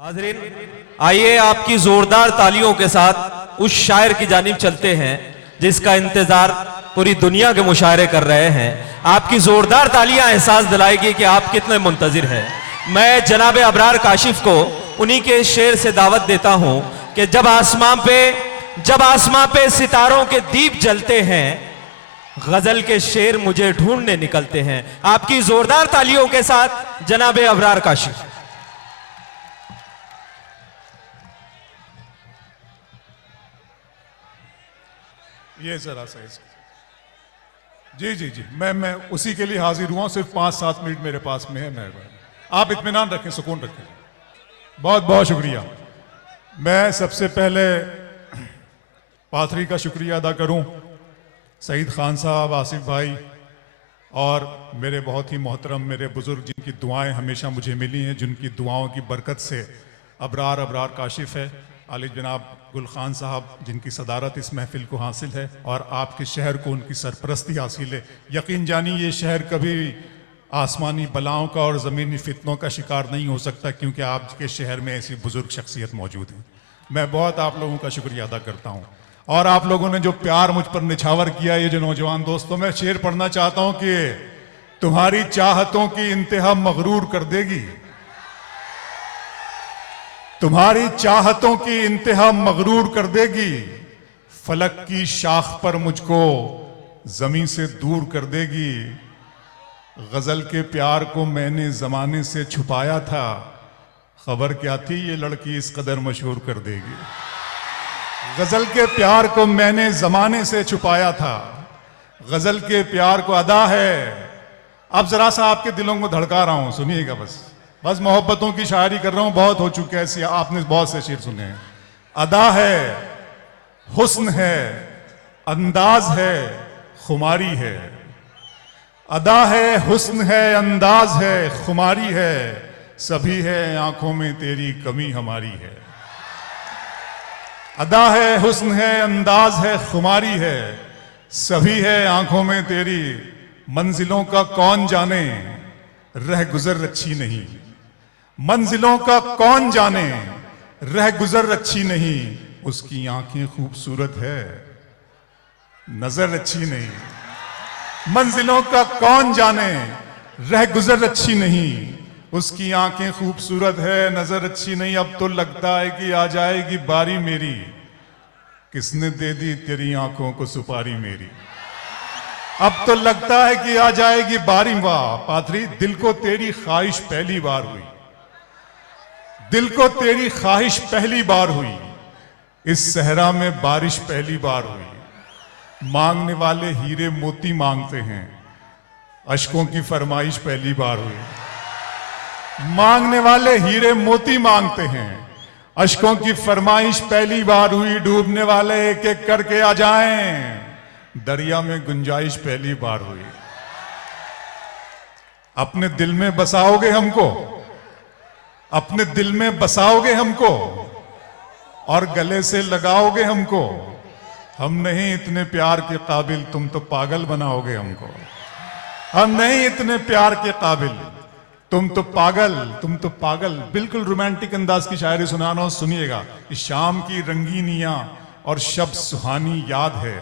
हाज़रीन, आइए आपकी जोरदार तालियों के साथ उस शायर की जानिब चलते हैं जिसका इंतजार पूरी दुनिया के मुशायरे कर रहे हैं। आपकी जोरदार तालियां एहसास दिलाएगी कि आप कितने मुंतजिर हैं। मैं जनाब अबरार काशिफ को उन्हीं के शेर से दावत देता हूं कि जब आसमां पे सितारों के दीप जलते हैं, गजल के शेर मुझे ढूंढने निकलते हैं। आपकी जोरदार तालियों के साथ जनाब अबरार काशिफ। ये जरा सा जी जी जी मैं उसी के लिए हाजिर हुआ। सिर्फ 5-7 मिनट मेरे पास में है। आप इत्मीनान रखें, सुकून रखें। बहुत बहुत शुक्रिया। मैं सबसे पहले पाथरी का शुक्रिया अदा करूं, सईद खान साहब, आसिफ भाई और मेरे बहुत ही मोहतरम मेरे बुजुर्ग जिनकी दुआएं हमेशा मुझे मिली हैं, जिनकी दुआओं की बरकत से अबरार काशिफ है। आली जनाब गुल खान साहब जिनकी सदारत इस महफिल को हासिल है और आपके शहर को उनकी सरपरस्ती हासिल है। यकीन जानी ये शहर कभी आसमानी बलाओं का और ज़मीनी फितनों का शिकार नहीं हो सकता, क्योंकि आपके शहर में ऐसी बुजुर्ग शख्सियत मौजूद है। मैं बहुत आप लोगों का शुक्रिया अदा करता हूँ और आप लोगों ने जो प्यार मुझ पर निछावर किया। ये जो नौजवान दोस्तों, मैं शेर पढ़ना चाहता हूँ कि तुम्हारी चाहतों की इंतहा मगरूर कर देगी, तुम्हारी चाहतों की इंतहा मगरूर कर देगी, फलक की शाख पर मुझको जमीन से दूर कर देगी। गजल के प्यार को मैंने जमाने से छुपाया था, खबर क्या थी ये लड़की इस कदर मशहूर कर देगी। गजल के प्यार को मैंने जमाने से छुपाया था, गजल के प्यार को अदा है। अब जरा सा आपके दिलों को धड़का रहा हूं, सुनिएगा। बस मोहब्बतों की शायरी कर रहा हूं, बहुत हो चुके हैं, आपने बहुत से शेर सुने हैं। अदा है, हुस्न है, अंदाज है, खुमारी है। अदा है, हुस्न है, अंदाज है, खुमारी है, सभी है आंखों में तेरी कमी हमारी है। अदा है, हुस्न है, अंदाज है, खुमारी है, सभी है आंखों में तेरी। मंजिलों का कौन जाने रह गुजर अच्छी नहीं, मंजिलों का कौन जाने रह गुजर अच्छी नहीं। उसकी आंखें खूबसूरत है, नजर अच्छी नहीं। मंजिलों का कौन जाने रह गुजर अच्छी नहीं, उसकी आंखें खूबसूरत है, नजर अच्छी नहीं। अब तो लगता है कि आ जाएगी बारी मेरी, किसने दे दी तेरी आंखों को सुपारी मेरी। अब तो लगता है कि आ जाएगी बारी। वाह पाथरी, दिल को तेरी ख्वाहिश पहली बार हुई, दिल को तेरी ख्वाहिश पहली बार हुई, इस सहरा में बारिश पहली बार हुई। मांगने वाले हीरे मोती मांगते हैं, अश्कों की फरमाइश पहली बार हुई। मांगने वाले हीरे मोती मांगते हैं, अश्कों की फरमाइश पहली बार हुई। डूबने वाले एक एक करके आ जाएं, दरिया में गुंजाइश पहली बार हुई। अपने दिल में बसाओगे हमको, अपने दिल में बसाओगे हमको और गले से लगाओगे हमको। हम नहीं इतने प्यार के काबिल, तुम तो पागल बनाओगे हमको। हम नहीं इतने प्यार के काबिल, तुम तो पागल। बिल्कुल रोमांटिक अंदाज की शायरी सुनाना, सुनिएगा। इस शाम की रंगीनियां और शब सुहानी याद है,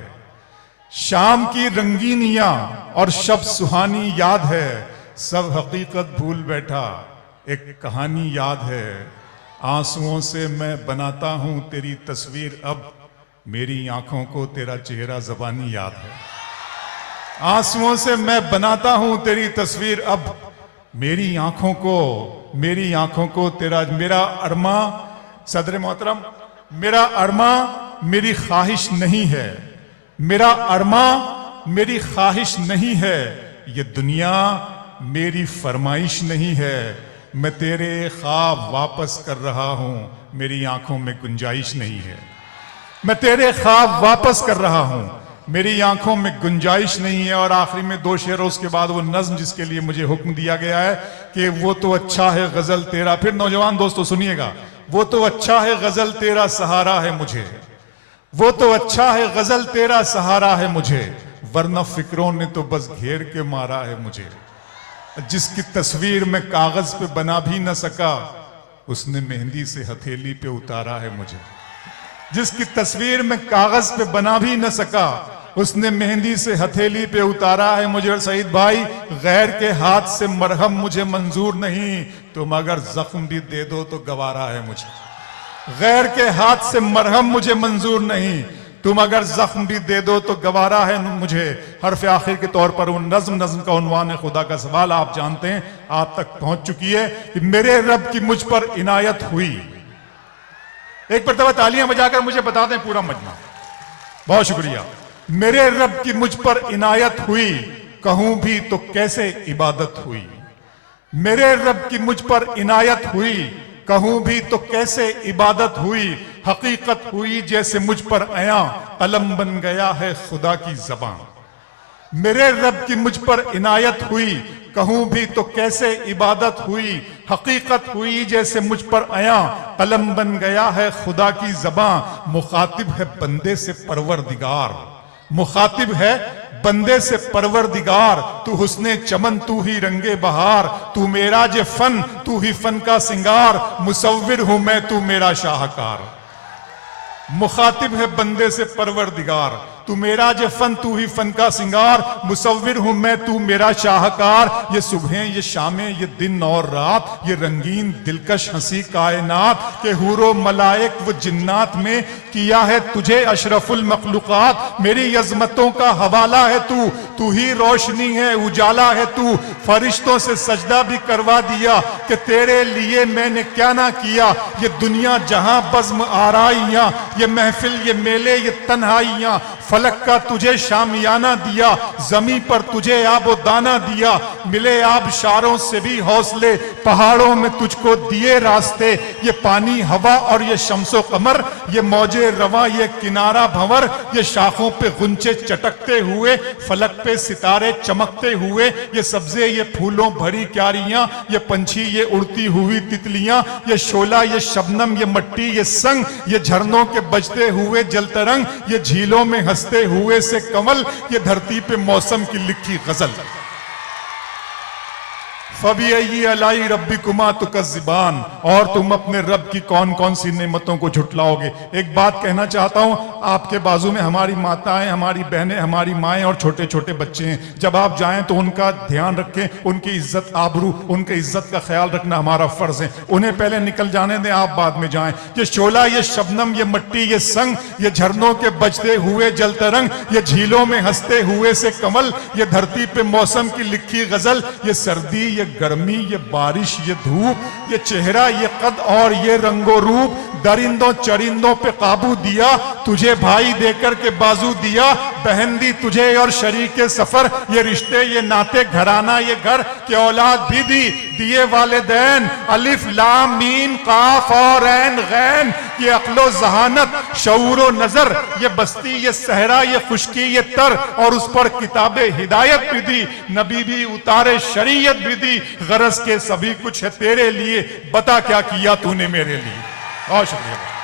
शाम की रंगीनियां और शब सुहानी याद है, सब हकीकत भूल बैठा एक कहानी याद है। आंसुओं से मैं बनाता हूं तेरी तस्वीर, अब मेरी आंखों को तेरा चेहरा ज़बानी याद है। आंसुओं से मैं बनाता हूं तेरी तस्वीर, अब मेरी आंखों को तेरा। मेरा अरमा, सदर मोहतरम, मेरा अरमा मेरी ख्वाहिश नहीं है, मेरा अरमा मेरी ख्वाहिश नहीं है, ये दुनिया मेरी फरमाइश नहीं है। मैं तेरे ख्वाब वापस कर रहा हूं, मेरी आंखों में गुंजाइश नहीं है। मैं तेरे ख्वाब वापस कर रहा हूं, मेरी आंखों में गुंजाइश नहीं है। और आखिरी में 2 शेर, उसके बाद वो नज्म जिसके लिए मुझे हुक्म दिया गया है कि वो तो अच्छा है गजल तेरा। फिर नौजवान दोस्तों सुनिएगा, वो तो अच्छा है गजल तेरा सहारा है मुझे, वो तो अच्छा है गजल तेरा सहारा है मुझे, वरना फिक्रों ने तो बस घेर के मारा है मुझे। जिसकी तस्वीर मैं कागज पे बना भी न सका, उसने मेहंदी से हथेली पे उतारा है मुझे। जिसकी तस्वीर मैं कागज पे बना भी न सका, उसने मेहंदी से हथेली पे उतारा है मुझे। और सईद भाई, गैर के हाथ से मरहम मुझे मंजूर नहीं, तुम अगर जख्म भी दे दो तो गवारा है मुझे। गैर के हाथ से मरहम मुझे मंजूर नहीं, तुम अगर जख्म भी दे दो तो गवारा है मुझे। हर्फ आखिर के तौर पर उन नज्म का उन्वान खुदा का सवाल आप जानते हैं, आप तक पहुंच चुकी है कि मेरे रब की मुझ पर इनायत हुई। एक मरतबा तालियां बजाकर मुझे बता दें पूरा मजमा। बहुत शुक्रिया। मेरे रब की मुझ पर इनायत हुई, कहूं भी तो कैसे इबादत हुई। मेरे रब की मुझ पर इनायत हुई, कहूं भी तो कैसे इबादत हुई। हकीकत हुई जैसे मुझ पर आया, अलम बन गया है खुदा की ज़बान। मेरे रब की मुझ पर इनायत हुई, कहूं भी तो कैसे इबादत हुई। हकीकत हुई जैसे मुझ पर आया, कलम बन गया है खुदा की ज़बान। मुखातिब है बंदे से परवरदिगार, मुखातिब है बंदे से परवरदिगार। तू हुस्ने चमन, तू ही रंगे बहार, तू मेरा जे फन, तू ही फन का सिंगार। मुसव्विर हूं मैं, तू मेरा शाहकार। मुखातिब है बंदे से परवरदिगार, तू मेरा जे फन, तू ही फन का सिंगार। मुसव्विर हूं मैं, तू मेरा शाहकार। ये सुबहें, ये शामें, ये दिन और रात, ये रंगीन दिलकश हंसी कायनात के हूरो मलाइक व जिन्नात में किया है तुझे अशरफुल मखलूकात। मेरी अजमतों का हवाला है तू, तू ही रोशनी है, उजाला है तू। फरिश्तों से सजदा भी करवा दिया कि तेरे लिए मैंने क्या ना किया। ये दुनिया जहां बज़्म आराइयां, ये महफिल, ये मेले, ये तन्हाइयां। फलक का तुझे शामियाना दिया, जमी पर तुझे आबो दाना दिया। मिले आबशारों से भी हौसले, पहाड़ों में तुझको दिए रास्ते। ये पानी, हवा और ये शम्सो कमर, ये मौजे रवा, ये किनारा भंवर। ये शाखों पे गुंचे चटकते हुए, फलक पे सितारे चमकते हुए। ये सब्जे, ये फूलों भरी क्यारियां, ये पंछी, ये उड़ती हुई तितलियां। ये शोला, ये शबनम, ये मट्टी, ये संग, ये झरनों के बजते हुए जलतरंग। ये झीलों में हंसते हुए से कमल, ये धरती पे मौसम की लिखी गजल। फबिय्यी अलाई रब्बिकुमा तुकज़्ज़िबान, और तुम अपने रब की कौन कौन सी नेमतों को झुटलाओगे। एक बात कहना चाहता हूं, आपके बाजू में हमारी माताएं, हमारी बहनें, हमारी माएं और छोटे छोटे बच्चे हैं। जब आप जाएं तो उनका ध्यान रखें, उनकी इज्जत आबरू, उनकी इज्जत का ख्याल रखना हमारा फर्ज है। उन्हें पहले निकल जाने दें, आप बाद में जाएं। ये शोला, ये शबनम, ये मट्टी, ये संग, ये झरनों के बजते हुए जलतरंग, ये झीलों में हंसते हुए से कमल, ये धरती पे मौसम की लिखी गजल। ये सर्दी, ये गर्मी, ये बारिश, ये धूप, ये चेहरा, ये कद और ये रंगो रूप। दरिंदों चरिंदों पे काबू दिया, तुझे भाई देकर के बाजू दिया। बहन दी तुझे और शरीके सफर, ये रिश्ते, ये नाते, घराना, ये घर के औलाद भी दी, दिए वालिदैन। अलिफ लाम मीम काफ और ऐन गैन, ये अक्लो जहानत, शऊरो नजर, ये बस्ती, ये सहरा, ये खुशकी, ये तर, और उस पर किताबे हिदायत भी दी, नबी भी उतारे, शरीयत भी दी। गरज के सभी कुछ है तेरे लिए, बता क्या किया तूने मेरे लिए। बहुत शुक्रिया।